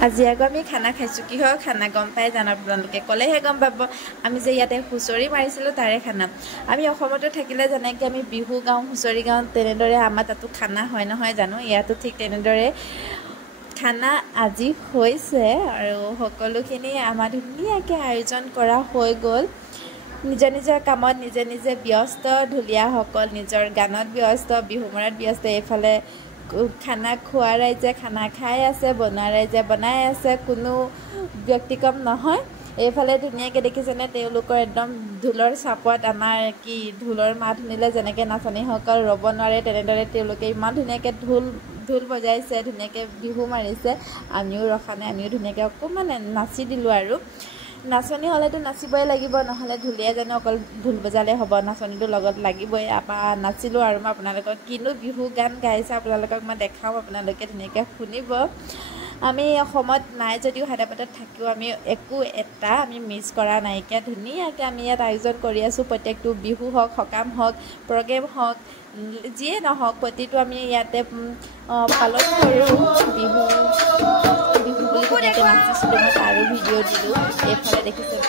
আজি আকৌ আমি খানা খাইছোঁ কিহৰ খানা গম পাই জানো আপোনালোকে ক'লেহে গম পাব আমি যে ইয়াতে হুঁচৰি মাৰিছিলোঁ তাৰে খানা আমি অসমতে থাকিলে যেনেকৈ আমি বিহু গাওঁ হুঁচৰি গাওঁ তেনেদৰে আমাৰ তাতো খানা হয় নহয় জানো ইয়াতো ঠিক তেনেদৰে খানা আজি হৈছে আৰু সকলোখিনি আমাৰ ধুনীয়াকৈ আয়োজন কৰা হৈ গ'ল নিজৰ নিজৰ কামত নিজে নিজে ব্যস্ত ঢুলীয়াসকল নিজৰ গানত ব্যস্ত বিহু মৰাত ব্যস্ত এইফালে খানা খোৱা ৰাইজে খানা খাই আছে বনোৱা ৰাইজে বনাই আছে কোনো ব্যক্তিক্ৰম নহয় এইফালে ধুনীয়াকৈ দেখিছেনে তেওঁলোকৰ একদম ঢোলৰ চাপত আমাৰ কি ঢোলৰ মাত শুনিলে যেনেকৈ নাচনীসকল ৰ'ব নোৱাৰে তেনেদৰে তেওঁলোকে ইমান ধুনীয়াকৈ ঢোল বজাইছে ধুনীয়াকৈ বিহু মাৰিছে আমিও ৰখা নাই আমিও ধুনীয়াকৈ অকণমান নাচি দিলোঁ আৰু নাচনী হ'লেতো নাচিবই লাগিব নহ'লে ঢুলীয়া জানো অকল ঢোল বজালে হ'ব নাচনীটো লগত লাগিবই নাচিলোঁ আৰু মই আপোনালোকক কিনো বিহু গান গাইছে আপোনালোকক মই দেখাওঁ আপোনালোকে ধুনীয়াকৈ শুনিব আমি অসমত নাই যদিও হায়দৰাবাদত থাকিও আমি একো এটা আমি মিছ কৰা নাইকিয়া ধুনীয়াকৈ আমি ইয়াত আয়োজন কৰি আছোঁ প্ৰত্যেকটো বিহু হওক সকাম হওক প্ৰগ্ৰেম হওক যিয়ে নহওক প্ৰতিটো আমি ইয়াতে পালন কৰোঁ বিহু বুলি ধুনীয়াকৈ নাচিছিলোঁ মই তাৰো ভিডিঅ' দিলোঁ এইফালে দেখিছোঁ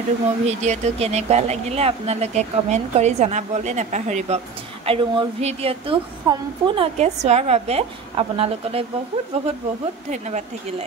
আৰু মোৰ ভিডিঅ'টো কেনেকুৱা লাগিলে আপোনালোকে কমেণ্ট কৰি জনাবলৈ নাপাহৰিব আৰু মোৰ ভিডিঅ'টো সম্পূৰ্ণকৈ চোৱাৰ বাবে আপোনালোকলৈ বহুত বহুত বহুত ধন্যবাদ থাকিলে